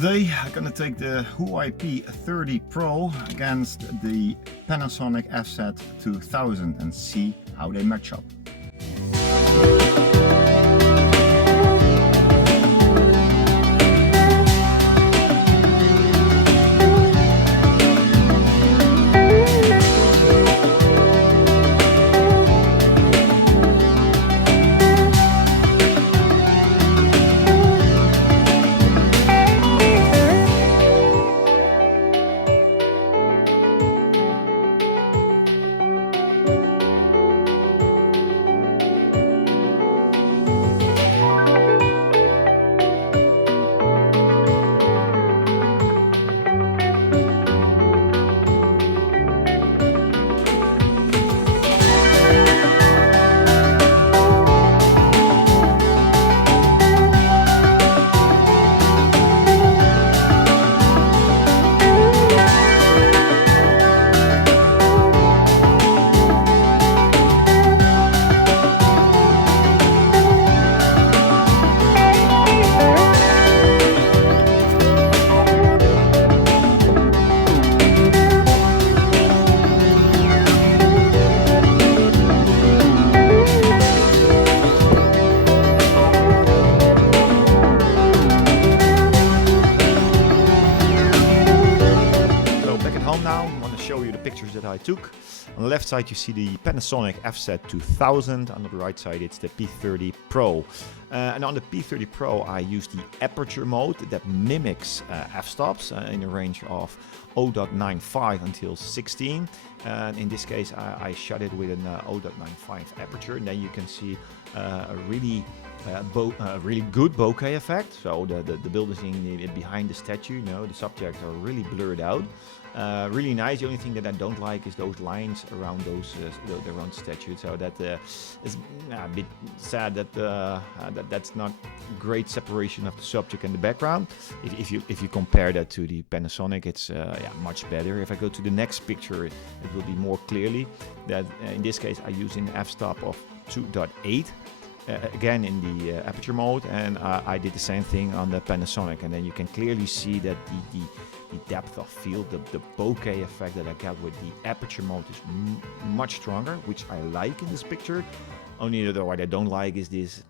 Today I'm gonna take the Huawei P30 Pro against the Panasonic FZ2000 and see how they match up. Now I want to show you the pictures that I took. On the left side you see the Panasonic FZ2000, on the right side it's the P30 Pro. And on the P30 Pro I use the aperture mode that mimics f-stops in a range of 0.95 until 16. In this case I shot it with an 0.95 aperture, and then you can see a really good bokeh effect. So the building behind the statue, you know, the subjects are really blurred out. Really nice. The only thing that I don't like is those lines around around the statue. So that is a bit sad that that's not great separation of the subject and the background. If you compare that to the Panasonic, it's much better. If I go to the next picture, it will be more clearly that in this case I use an f-stop of 2.8. Again in the aperture mode, and I did the same thing on the Panasonic, and then you can clearly see that the depth of field, the bokeh effect that I got with the aperture mode is much stronger, which I like in this picture. Only what I don't like is this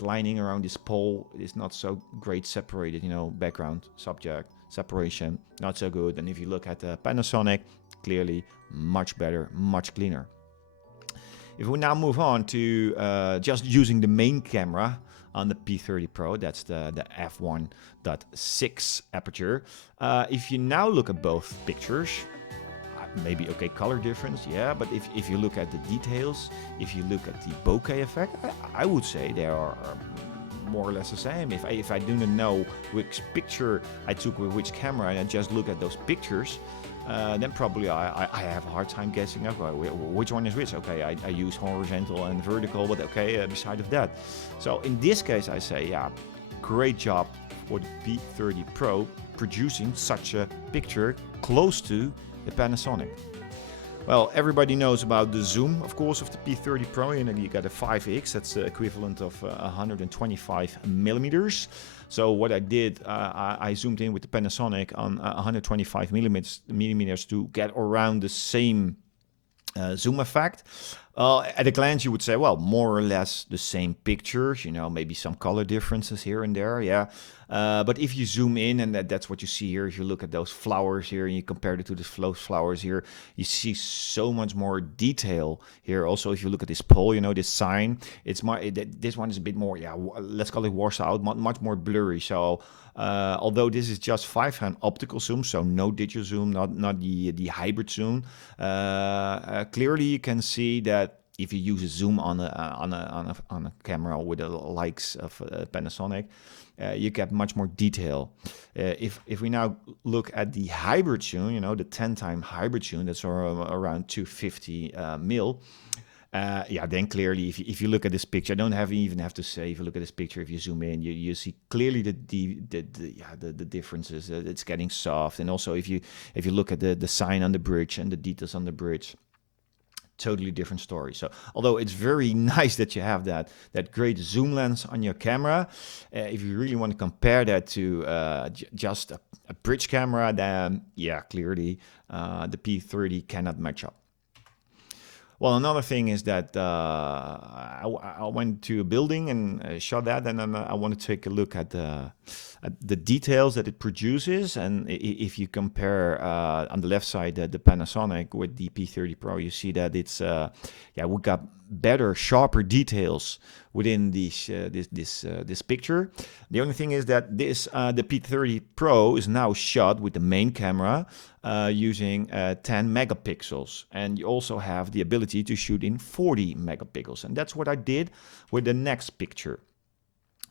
lining around this pole is not so great separated, you know, background, subject, separation, not so good. And if you look at the Panasonic, clearly much better, much cleaner. If we now move on to just using the main camera on the P30 Pro, that's the f1.6 aperture. If you now look at both pictures, maybe okay, color difference, yeah, but if you look at the details, if you look at the bokeh effect, I would say they are more or less the same. If I do not know which picture I took with which camera and I just look at those pictures, then probably I have a hard time guessing which one is which. Okay, I use horizontal and vertical, but okay, beside of that. So in this case I say, yeah, great job for the P30 Pro producing such a picture close to the Panasonic. Well, everybody knows about the zoom, of course, of the P30 Pro, and you got a 5x, that's the equivalent of 125 millimeters. So what I did, I zoomed in with the Panasonic on 125 millimeters to get around the same zoom effect. At a glance, you would say, well, more or less the same pictures, you know, maybe some color differences here and there, yeah. But if you zoom in, and that's what you see here, if you look at those flowers here and you compare it to the flowers here, you see so much more detail here. Also, if you look at this pole, you know, this sign, it's this one is a bit more, yeah, let's call it washed out, much more blurry. So although this is just 5-hand optical zoom, so no digital zoom, not the hybrid zoom, clearly you can see that if you use a zoom on a camera with the likes of Panasonic, you get much more detail. If we now look at the hybrid zoom, you know, the 10-time hybrid zoom, that's around 250 mil. Yeah, then clearly, if you look at this picture, I don't even have to say. If you look at this picture, if you zoom in, you see clearly the differences. It's getting soft, and also if you look at the sign on the bridge and the details on the bridge, totally different story. So although it's very nice that you have that great zoom lens on your camera, if you really want to compare that to just a bridge camera, then yeah, clearly the P30 cannot match up. Well, another thing is that I went to a building and shot that, and then I want to take a look at the details that it produces. And if you compare on the left side the Panasonic with the P30 Pro, you see that it's yeah, we got better, sharper details within this picture. The only thing is that this the P30 Pro is now shot with the main camera using 10 megapixels, and you also have the ability to shoot in 40 megapixels, and that's what I did with the next picture.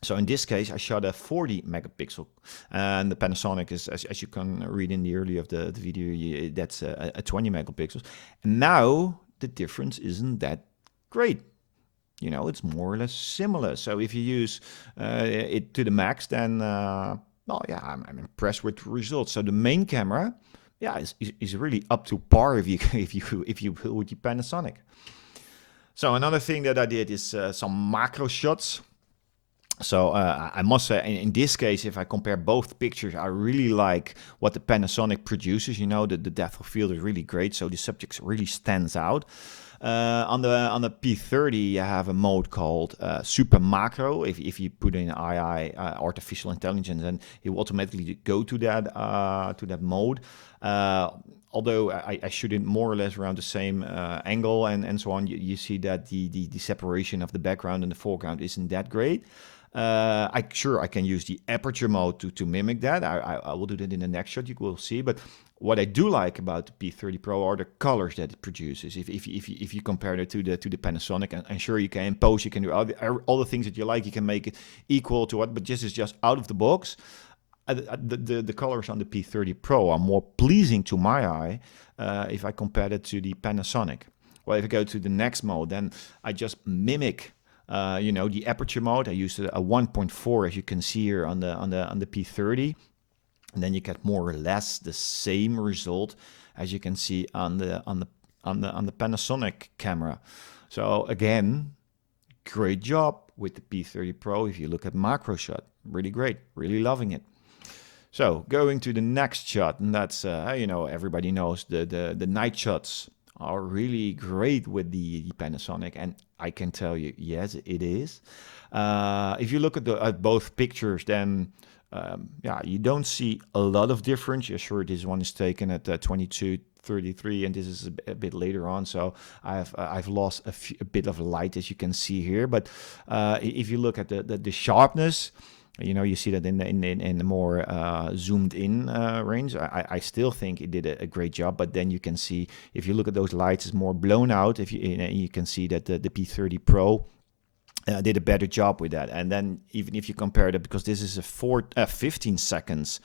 So in this case, I shot a 40 megapixel, and the Panasonic is, as you can read in the early of the video, that's a 20 megapixels. And now the difference isn't that great. You know, it's more or less similar. So if you use it to the max, then well, yeah, I'm impressed with the results. So the main camera, yeah, is really up to par if you with the Panasonic. So another thing that I did is some macro shots. So I must say, in this case, if I compare both pictures, I really like what the Panasonic produces. You know, the depth of field is really great, so the subject really stands out. On the P30, you have a mode called Super Macro. If you put in AI, artificial intelligence, then it will automatically go to that mode. Although I shoot it more or less around the same angle and so on, you see that the separation of the background and the foreground isn't that great. I can use the aperture mode to mimic that. I will do that in the next shot, you will see. But what I do like about the P30 Pro are the colors that it produces. If you compare it to the Panasonic, and sure, you can impose, you can do all the things that you like, you can make it equal to what, but this is just out of the box. The colors on the P30 Pro are more pleasing to my eye if I compare it to the Panasonic. Well, if I go to the next mode, then I just mimic you know, the aperture mode. I used a 1.4, as you can see here on the P30, and then you get more or less the same result as you can see on the Panasonic camera. So again, great job with the P30 Pro. If you look at macro shot, really great, really loving it. So going to the next shot, and that's you know, everybody knows the night shots are really great with the Panasonic, and I can tell you, yes, it is. If you look at both pictures, then yeah, you don't see a lot of difference. Yeah, sure, this one is taken at 22:33, and this is a bit later on, so I've lost a bit of light, as you can see here. But if you look at the sharpness, you know, you see that in the more zoomed in range. I still think it did a great job, but then you can see, if you look at those lights, it's more blown out. If you can see that the P30 Pro did a better job with that. And then even if you compare it, because this is a 15 seconds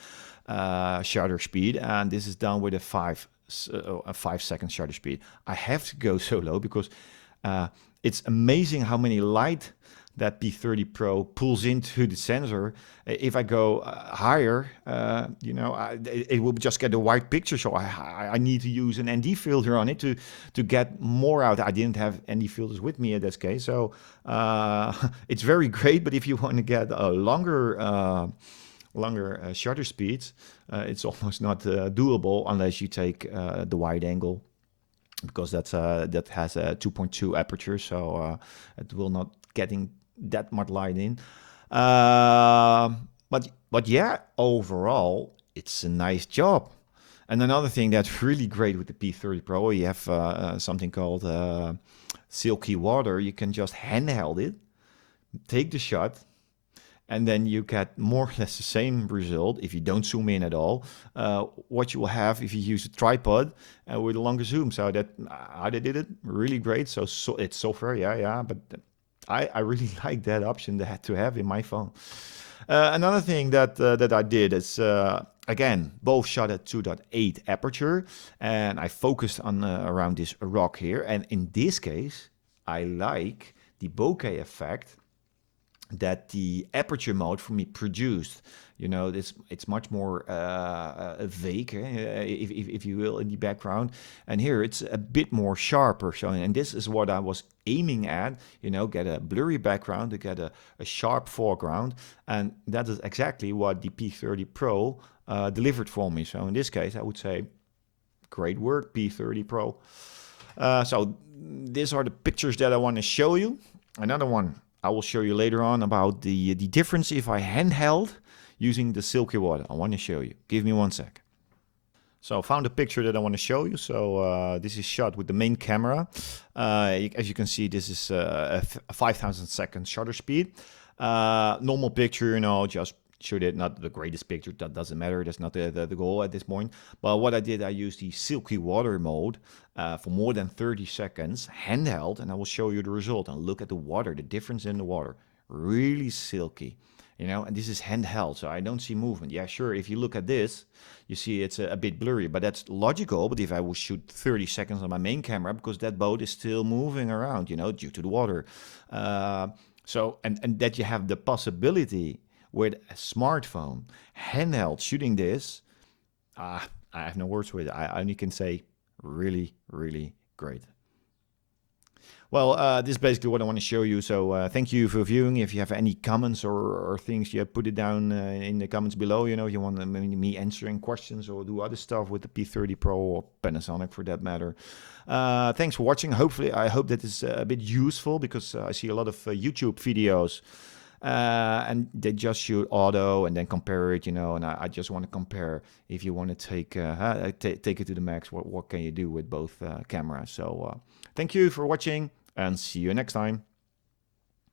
shutter speed, and this is done with a 5 second shutter speed, I have to go so low because it's amazing how many light that P30 Pro pulls into the sensor. If I go higher, you know, it will just get a white picture. So I need to use an ND filter on it to get more out. I didn't have ND filters with me in this case, so it's very great. But if you want to get a longer shutter speeds, it's almost not doable unless you take the wide angle, because that has a 2.2 aperture, so it will not getting that much light in. But yeah, overall, it's a nice job. And another thing that's really great with the P30 Pro, you have something called Silky Water. You can just handheld it, take the shot, and then you get more or less the same result if you don't zoom in at all. What you will have if you use a tripod with a longer zoom. So that I did it really great. So it's software, yeah, but I really like that option to have in my phone. Another thing that I did is, again, both shot at 2.8 aperture, and I focused on around this rock here. And in this case, I like the bokeh effect that the aperture mode for me produced, you know, this it's much more vague, if you will, in the background, and here it's a bit more sharper. So, and this is what I was aiming at, you know, get a blurry background to get a sharp foreground, and that is exactly what the P30 Pro delivered for me. So in this case, I would say, great work, P30 Pro. So these are the pictures that I want to show you. Another one I will show you later on about the difference if I handheld using the silky water. I want to show you. Give me one sec. So I found a picture that I want to show you. So this is shot with the main camera. As you can see, this is a 5,000 second shutter speed. Normal picture, you know, just shoot it. Not the greatest picture, that doesn't matter. That's not the goal at this point. But what I did, I used the silky water mode for more than 30 seconds, handheld, and I will show you the result. And look at the water, the difference in the water. Really silky. You know, and this is handheld, so I don't see movement. Yeah, sure, if you look at this, you see it's a bit blurry, but that's logical. But if I would shoot 30 seconds on my main camera, because that boat is still moving around, you know, due to the water. So, and that you have the possibility with a smartphone, handheld, shooting this, I have no words with it. I only can say really, really great. Well, this is basically what I want to show you. So thank you for viewing. If you have any comments or things, you put it down in the comments below. You know, if you want me answering questions or do other stuff with the P30 Pro or Panasonic for that matter. Thanks for watching. Hopefully, I hope that is a bit useful, because I see a lot of YouTube videos and they just shoot auto and then compare it, you know, and I just want to compare. If you want to take it to the max, what can you do with both cameras? So thank you for watching and see you next time.